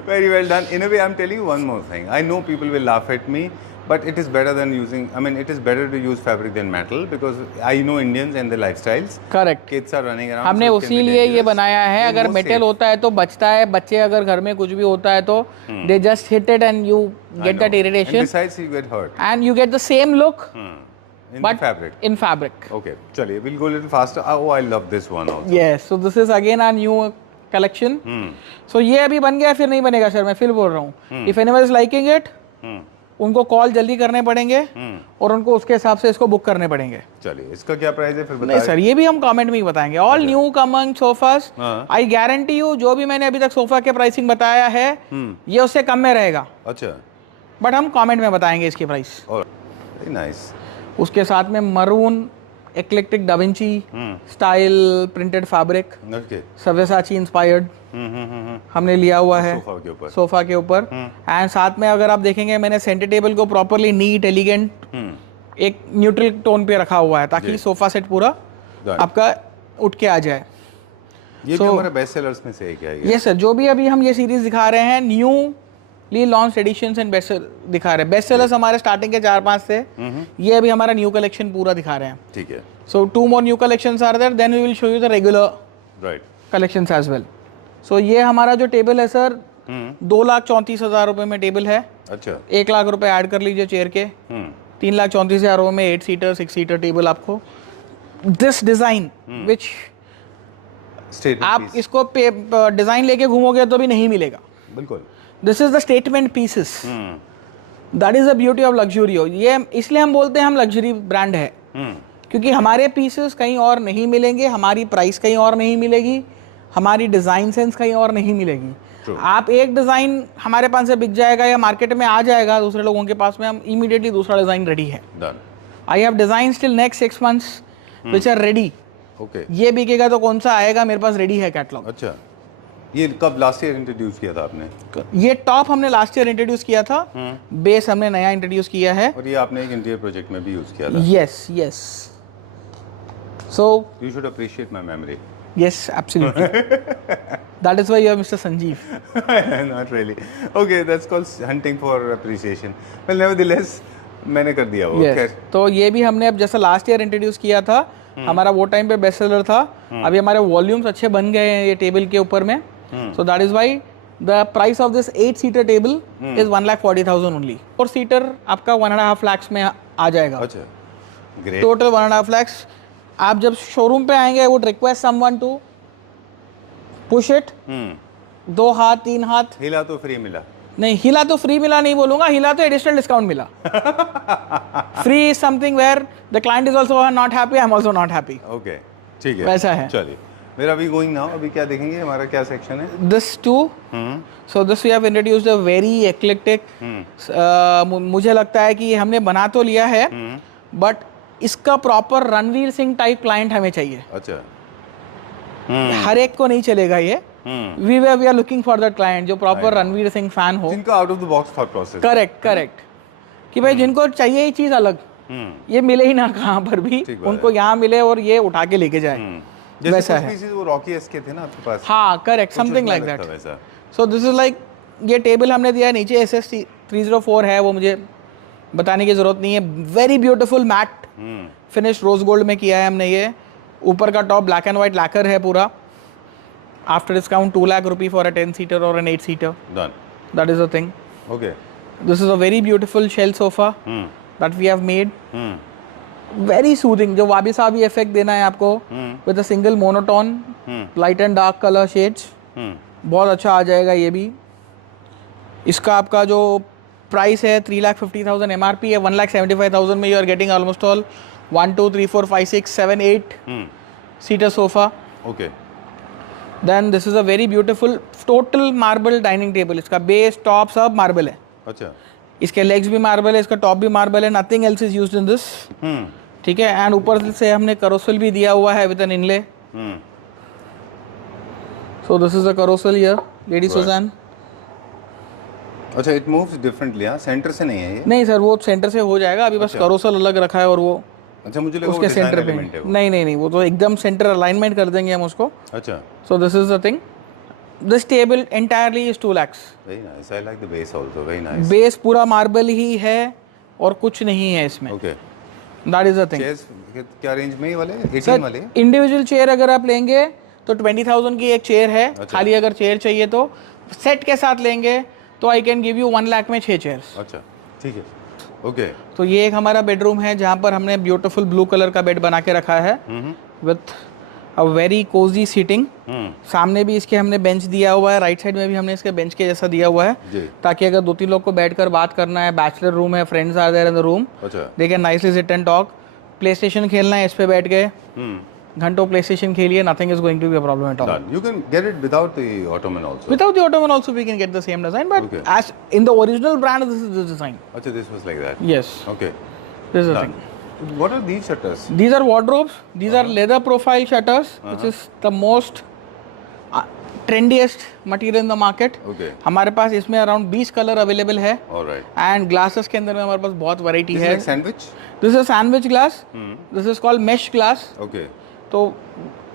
Very well done. In a way, I'm telling you one more thing. I know people will laugh at me, but it is better than using, I mean, it is better to use fabric than metal, because I know Indians and their lifestyles. Correct. Kids are running around. हमने उसी लिए ये बनाया है। अगर मेटल होता है तो बचता है, बच्चे अगर घर में कुछ भी होता है तो they just hit it and you get that irritation. And besides, you get hurt. And you get the same look in but fabric. in fabric. Okay, चलिए we'll go a little faster. Oh, I love this one also. Yes, so this is again our new collection. So ये अभी बन गया फिर नहीं बनेगा सर, मैं फिर बोल रहा हूँ. If anyone is liking it, उनको कॉल जल्दी करने पड़ेंगे और उनको उसके हिसाब से इसको बुक करने पड़ेंगे. चलिए इसका क्या प्राइस है फिर नहीं बताइए. सर, ये भी हम कमेंट में ही बताएंगे. All new coming sofas, I guarantee you, जो भी मैंने अभी तक सोफा के प्राइसिंग बताया है ये उससे कम में रहेगा, अच्छा. बट हम कमेंट में बताएंगे इसकी प्राइस. Very nice. उसके साथ में maroon eclectic Da Vinci style printed fabric, okay. सव्यसाची इंस्पायर्ड हमने लिया हुआ है सोफा के ऊपर. सोफा के ऊपर. एंड साथ में अगर आप देखेंगे मैंने सेंटर टेबल को प्रॉपरली नीट एलिगेंट एक न्यूट्रल टोन पे रखा हुआ है ताकि सोफा सेट पूरा आपका उठ के आ जाए. ये भी हमारे बेस्ट सेलर्स में से एक है ये. ये सर, जो भी अभी हम ये सीरीज दिखा रहे हैं newly launch editions and best दिखा रहे हैं. बेस्ट सेलर्स हमारे स्टार्टिंग के 4-5 थे. ये अभी हमारा न्यू कलेक्शन पूरा दिखा रहे हैं. ठीक है. So 2 more new collections are there, then we will show you the regular right collections as well. So ये हमारा जो टेबल है सर 2,34,000 रुपए में टेबल है. अच्छा. 1 लाख रुपए ऐड कर लीजिए चेयर के, 3,34,000 रुपए में 8 सीटर 6 सीटर टेबल आपको. दिस डिजाइन विच आप इसको डिजाइन लेके घूमोगे तो भी नहीं मिलेगा. बिल्कुल. This is the statement pieces. That is the beauty of luxury. ये इसलिए हम बोलते हैं हम लग्जरी ब्रांड है, क्योंकि हमारे पीसेस कहीं और नहीं मिलेंगे, हमारी प्राइस कहीं और नहीं मिलेगी, हमारी डिजाइन सेंस कहीं और नहीं मिलेगी. आप एक डिजाइन हमारे पास से बिक जाएगा या मार्केट में आ जाएगा दूसरे लोगों के पास में, हम इमीडिएटली दूसरा डिजाइन रेडी है. I have design still next 6 months which are ready. Okay. ये बिकेगा तो कौन सा आएगा, मेरे पास रेडी है कैटलॉग. अच्छा. ये कब लास्ट ईयर इंट्रोड्यूस किया था आपने? ये टॉप हमने लास्ट ईयर इंट्रोड्यूस किया था, बेस हमने नया इंट्रोड्यूस किया है. और ये आपने एक इंटीरियर प्रोजेक्ट में भी यूज किया था. Yes yes. So you should appreciate my memory. yes, absolutely. That is why you are Mr. Sanjeev. Not really. Okay, that's called hunting for appreciation. Well, nevertheless, मैंने कर दिया वो. Yes. तो ये भी हमने अब जैसा लास्ट ईयर इंट्रोड्यूस किया था, हमारा वो टाइम पे बेस्ट सेलर था. अभी हमारे वॉल्यूम्स अच्छे बन गए हैं ये टेबल के ऊपर में. So that is why the price of this 8 seater table is 1,40,000 only. 4 seater आपका 1.5 lakhs में आ जाएगा. अच्छा. Great. Total 1.5 lakhs. आप जब शोरूम पे आएंगे would request someone to push it. 2 हाथ 3 हाथ. हिला तो फ्री मिला. नहीं, हिला तो फ्री मिला नहीं बोलूंगा, हिला तो एडिशनल डिस्काउंट मिला. Free is something where the client is also not happy, I am also not happy. Okay. ठीक है. वैसा है. चलिए मेरा अभी गोइंग नाउ. अभी क्या देखेंगे, हमारा क्या सेक्शन है? This too. So this we have introduced a very eclectic. मुझे लगता है कि हमने बना तो लिया है, बट इसका proper Ranveer Singh type client हमें चाहिए. अच्छा. हर एक को नहीं चलेगा ये. We are looking for that client जो प्रॉपर रणवीर सिंह फैन हो. जिनका out of the box thought process. Correct correct. कि भाई जिनको चाहिए ही चीज अलग, ये मिले ही ना कहाँ पर भी, उनको यहाँ मिले और ये उठा के लेके जाए. वैसा है. वो रॉकी एस के थे ना आपके पास. हाँ correct, something like that. So this is like, ये टेबल हमने दिया है, नीचे SS 304 है, वो मुझे बताने की जरूरत नहीं है. Very beautiful matte finish rose gold में किया है हमने ये. ऊपर का top black and white lacquer है पूरा. After discount 2 lakh rupee for a 10 seater और an 8 seater. That is the thing. Okay. This is a very beautiful shell sofa that we have made. Very soothing, जो वाबी साबी इफेक्ट देना है आपको with a single monotone light and dark colour shades, बहुत अच्छा आ जाएगा ये भी. इसका आपका जो प्राइस है 3,50,000 MRP है. 1,75,000 में you are getting almost all 1 2 3 4 5 6 7 8 seater sofa. Okay. Then this is a very beautiful total marble dining table. इसका बेस टॉप सब मार्बल है. अच्छा. इसके लेग्स भी मार्बल है, इसका टॉप भी मार्बल है. Nothing else is used in this. ठीक है. एंड ऊपर से हमने करोसल भी दिया हुआ है with an inlay. So this is a carousel here, lady Sujan. अच्छा, इट मूव्स डिफरेंटली. हां, सेंटर से नहीं है ये? नहीं सर, वो सेंटर से हो जाएगा. अभी बस करोसल अलग रखा है और वो अच्छा, मुझे लगा उसके सेंटर पे. नहीं, वो तो एकदम सेंटर अलाइनमेंट कर देंगे हम उसको. अच्छा. सो this is the thing. This table entirely is 2 lakhs. Very nice. I like the base also. Very nice. Base पूरा मार्बल ही है और कुछ नहीं है इसमें. Okay. That is the thing. Chairs क्या रेंज में वाले? 18 वाले? इंडिविजुअल चेयर अगर आप लेंगे तो 20,000 की एक चेयर है. खाली अगर चेयर चाहिए तो सेट के साथ लेंगे तो I can give you 1 lakh में 6 चेयर्स. अच्छा, ठीक है. ओके तो ये एक हमारा बेडरूम है जहाँ पर हमने ब्यूटीफुल ब्लू कलर का बेड बना के रखा है with a very cosy seating. सामने भी इसके हमने बेंच दिया हुआ है, राइट साइड में भी हमने इसके बेंच के जैसा दिया हुआ है जी। ताकि अगर 2-3 लोग को बैठकर बात करना है, बैचलर रूम है, friends are there in the room, अच्छा they can nicely sit and talk. PlayStation खेलना है इस पे बैठ के, घंटों प्ले स्टेशन खेलिए, nothing is going to be a problem at all. Done. You can get it without the ottoman also. Without the ottoman also we can get the same design, but Okay. as in the original brand this is the design. Acha, this was like that. Yes, Okay. this is the Done. thing. What are these shutters? These are wardrobes. These are leather profile shutters, which is the most trendiest material in the market. Okay. हमारे पास इसमें अराउंड 20 कलर अवेलेबल है All right. एंड ग्लासेस के अंदर में हमारे पास बहुत वैरायटी This is है। like sandwich? This is sandwich glass, this is called mesh glass. Okay. तो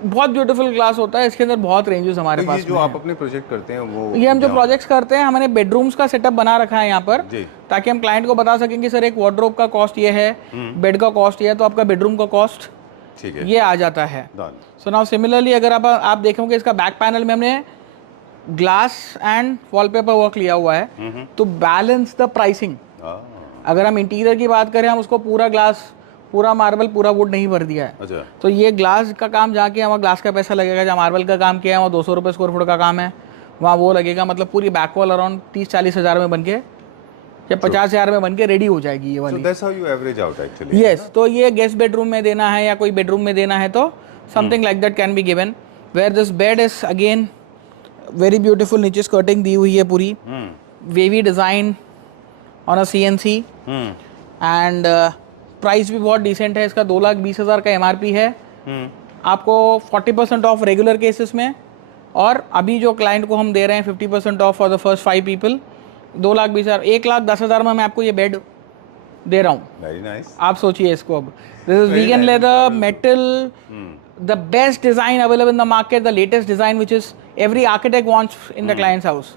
बहुत ब्यूटीफुल ग्लास होता है, इसके अंदर बहुत रेंजेस हमारे तो पास ये जो आप अपने प्रोजेक्ट करते हैं वो ये हम जो प्रोजेक्ट्स करते हैं, हमने बेडरूम्स का सेटअप बना रखा है यहाँ पर जी। ताकि हम क्लाइंट को बता सकें कि सर एक वार्डरोब का कॉस्ट ये है, बेड का कॉस्ट ये है, तो आपका बेडरूम का कॉस्ट ठीक है। ये आ जाता है। Done. सो नाउ सिमिलरली अगर आप देखोगे इसका बैक पैनल में हमने ग्लास एंड वॉलपेपर वर्क लिया हुआ है तो बैलेंस द प्राइसिंग। Ah. अगर हम इंटीरियर की बात करें, हम उसको पूरा ग्लास, पूरा मार्बल, पूरा वुड नहीं भर दिया है। अच्छा। तो ये ग्लास का काम जाके हमारा ग्लास का पैसा लगेगा, जहाँ मार्बल का काम किया है वहाँ 200 रुपये स्क्वायर फुट का काम है, वहाँ वो लगेगा। मतलब पूरी बैक वॉल अराउंड 30-40 हज़ार में बन के या 50,000 में बन के रेडी हो जाएगी ये So वाली। that's how you average out actually. Yes, तो ये गेस्ट बेडरूम में देना है या कोई बेडरूम में देना है तो something like that can be given. Where this bed is again very beautiful, नीचे स्कर्टिंग दी हुई है पूरी, wavy design on a CNC and price भी बहुत डिसेंट है इसका। 2,20,000 का MRP है, आपको 40% ऑफ रेगुलर केसेस में, और अभी जो क्लाइंट को हम दे रहे हैं 50% of for the first 5 people. 2,20,000, 1,10,000 में मैं आपको ये बेड दे रहा हूँ। Very nice. आप सोचिए इसको अब। This is vegan leather metal, the best design available in the market, the latest design which is every architect wants in the clients house.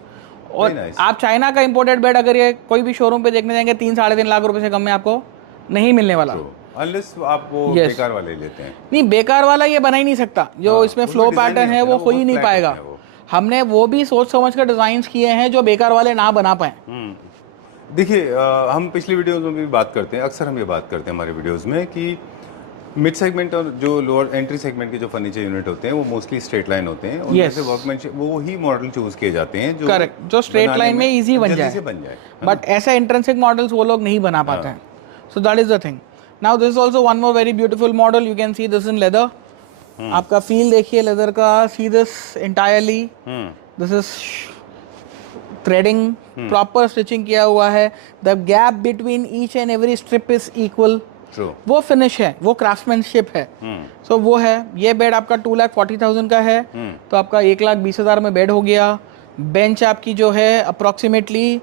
और Very nice. आप चाइना का इंपोर्टेड बेड अगर ये कोई भी शोरूम पे देखने जाएंगे 3-3.5 लाख रुपए से कम में आपको नहीं मिलने वाला। True. Unless आप वो Yes. बेकार वाले लेते हैं। नहीं, बेकार वाला ये बना ही नहीं सकता, जो इसमें उसमें फ्लो design पैटर्न नहीं है होता वो ना, हो ही बहुत नहीं flat पाएगा। होते हैं वो। हमने वो भी सोच समझ कर डिजाइन किए हैं जो बेकार वाले ना बना पाए। देखिए हम पिछली वीडियोस में भी बात करते हैं, अक्सर हम ये बात करते हैं हमारे वीडियोस में कि मिड सेगमेंट और जो लोअर एंट्री सेगमेंट के जो फर्नीचर यूनिट होते हैं वो मोस्टली स्ट्रेट लाइन होते हैं। उनमें Yes. से वर्कमैनशिप वो ही मॉडल चूज किए जाते हैं जो करेक्ट, जो स्ट्रेट बनाने लाइन में इजी बन जल्दी जाए, से बन जाए। बट ऐसे इंट्रेंसिक मॉडल्स वो लोग नहीं बना पाते हैं। सो that is the thing. Now this is also one more very beautiful model, you can see this in leather. आपका फील देखिए लेदर का, see this entirely, this is threading, proper stitching किया हुआ है। The gap between each and every strip is equal. True. वो फिनिश है, वो क्राफ्ट्समैनशिप है। सो वो है। ये बेड आपका 2,40,000 का है, तो आपका 1,20,000 में बेड हो गया। बेंच आपकी जो है अप्रोक्सीमेटली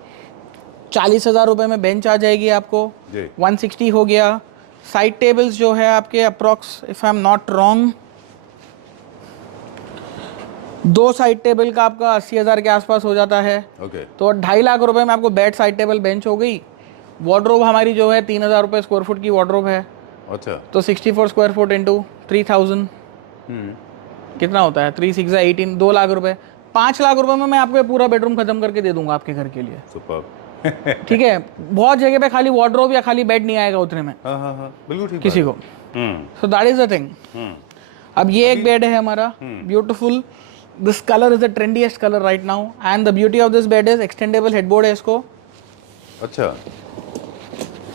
40,000 रुपये में बेंच आ जाएगी आपको, जी। 160 हो गया। साइड टेबल्स जो है आपके approx, if I am not wrong, 2 side table का आपका 80,000 के आसपास हो जाता है। ओके। तो 2.5 लाख रुपए में आपको बेड, साइड टेबल, बेंच हो गई। वार्डरोब हमारी जो है 3,000 रुपये स्क्वायर फुट की वार्डरोब है, अच्छा। तो 64 स्क्वायर फुट इंटू 3,000 कितना होता है? 3 6 18, 2 लाख रुपए। 5 लाख रुपए में मैं आपको ये पूरा बेडरूम खत्म करके दे दूंगा आपके घर के लिए। सुपर्ब। ठीक है, बहुत जगह पे खाली वार्डरोब या खाली बेड नहीं आएगा उतने में हाँ बिल्कुल ठीक किसी को। So that is the thing. अब ये एक बेड है हमारा beautiful, this colour is the trendiest colour right now, and the beauty of this bed is extendable headboard है इसको। अच्छा।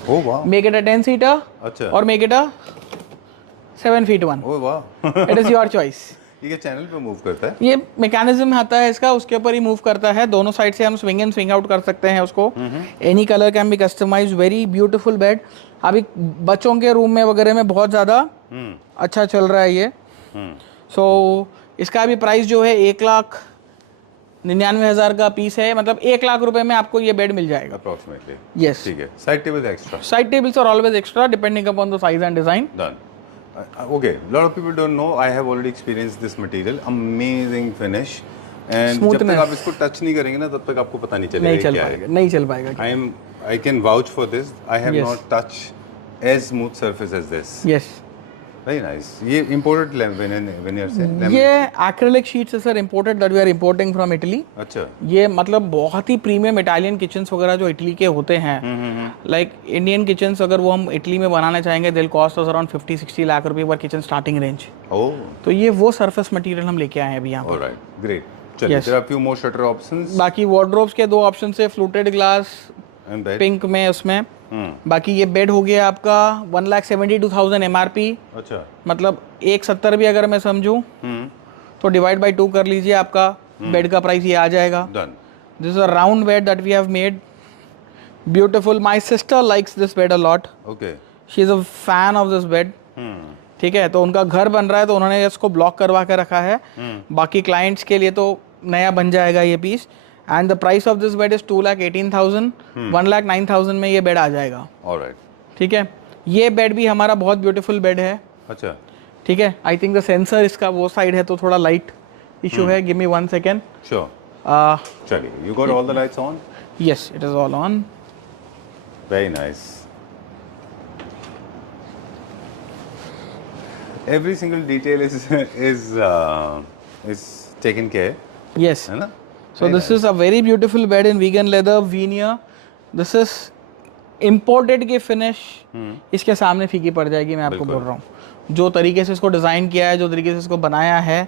ओ वाह। मेक इट अ 10 सीटर अच्छा। और मेक इट अ 7 फीट 1, ओ वाह। It is your choice. ये क्या चैनल पे मूव करता है? ये मैकेनिज्म आता है इसका, उसके ऊपर ही मूव करता है। दोनों साइड से हम स्विंग इन स्विंग आउट कर सकते हैं उसको। Any colour can be customise, very beautiful bed. अभी बच्चों के रूम में वगैरह में बहुत ज़्यादा अच्छा चल रहा है ये। सो इसका भी प्राइस जो है 1,99,000 का पीस है, मतलब 1 लाख रुपए में आपको ये बेड मिल जाएगा अप्रोक्सीमेटली। यस। ठीक है। Side table extra. Side tables are always extra depending upon the size and design. Done. Okay, lot of people don't know. I have already experienced this material. Amazing finish. And जब Smoothness. तक आप इसको टच नहीं करेंगे ना, तब तक आपको पता नहीं चलेगा नहीं चल क्या पाएगा, है। नहीं चल पाएगा। I can vouch for this. I have Yes. not touched as smooth surface as this. Yes, very nice. ये इंपोर्टेड वेनियर से ये एक्रिलिक शीट्स है sir, imported, that we are importing from Italy. अच्छा। ये मतलब बहुत ही प्रीमियम इटालियन किचन्स वगैरह जो इटली के होते हैं, लाइक इंडियन किचन्स अगर वो हम इटली में बनाना चाहेंगे, दिल कॉस्ट अराउंड 50-60 लाख रुपए पर किचन स्टार्टिंग रेंज। ओह, तो ये वो सरफेस मटेरियल हम लेके आए हैं अभी यहाँ पर। Alright, great. चलिए, Yes. There are few more shutter options बाकी वार्डरोब्स के दो ऑप्शन है, fluted glass and bed. Pink में उसमें। बाकी ये बेड हो गया आपका 1,72,000 MRP, अच्छा। मतलब 170 भी अगर मैं समझूं तो डिवाइड बाई 2 कर लीजिए, आपका बेड का प्राइस ये आ जाएगा। Done. This is a round bed that we have made, beautiful. My sister likes this bed a lot, okay. She is a fan of this bed. ठीक है, तो उनका घर बन रहा है तो उन्होंने इसको ब्लॉक करवा के रखा है। बाकी क्लाइंट्स के लिए तो नया बन जाएगा ये piece. And the price of this bed is 2,18,000, 1,09,000 में ये बेड आ जाएगा। ऑलराइट। ठीक है, ये बेड भी हमारा बहुत ब्यूटीफुल बेड है। अच्छा। ठीक है, आई थिंक द सेंसर इसका वो साइड है तो थोड़ा लाइट इशू है। Give me 1 second. श्योर। चलिए, you got all the lights on? Yes, it is all on. Very nice. Every single detail is taken care, yes, है ना? so this is a very beautiful bed in vegan leather veneer. This is imported की फिनिश इसके सामने फीकी पड़ जाएगी, मैं आपको बोल रहा हूँ। जो तरीके से इसको डिज़ाइन किया है, जो तरीके से इसको बनाया है,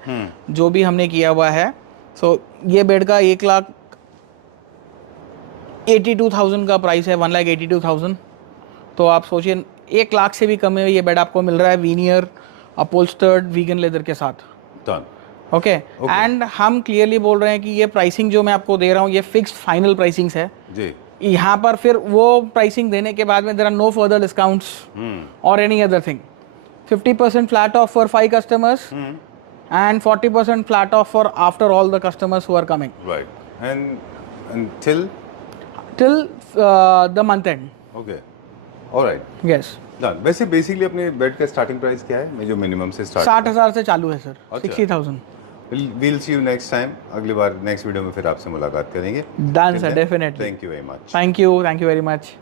जो भी हमने किया हुआ है। सो ये बेड का 1,82,000 का प्राइस है, 1,82,000। तो आप सोचिए 1 लाख से भी कम में ये बेड आपको मिल रहा है विनियर अपहोल्स्टर्ड वीगन लेदर के साथ। डन। ओके, एंड हम क्लियरली बोल रहे हैं कि ये प्राइसिंग जो मैं आपको दे रहा हूँ ये फिक्स्ड फाइनल प्राइसिंग्स है जी। यहाँ पर। फिर वो प्राइसिंग देने के बाद में there are no further discounts और any other thing. 50% flat off for 5 customers and 40% flat off for after all the customers who are coming. Right. And till the month end. Okay, all right, yes. Done. वैसे बेसिकली अपने बेड का स्टार्टिंग प्राइस क्या है? मैं जो मिनिमम से स्टार्ट 60,000 से चालू है सर। अच्छा। 60,000। We'll see you next time. अगली बार नेक्स्ट वीडियो में फिर आपसे मुलाकात करेंगे। Done sir, definitely. Thank you very much. Thank you very much.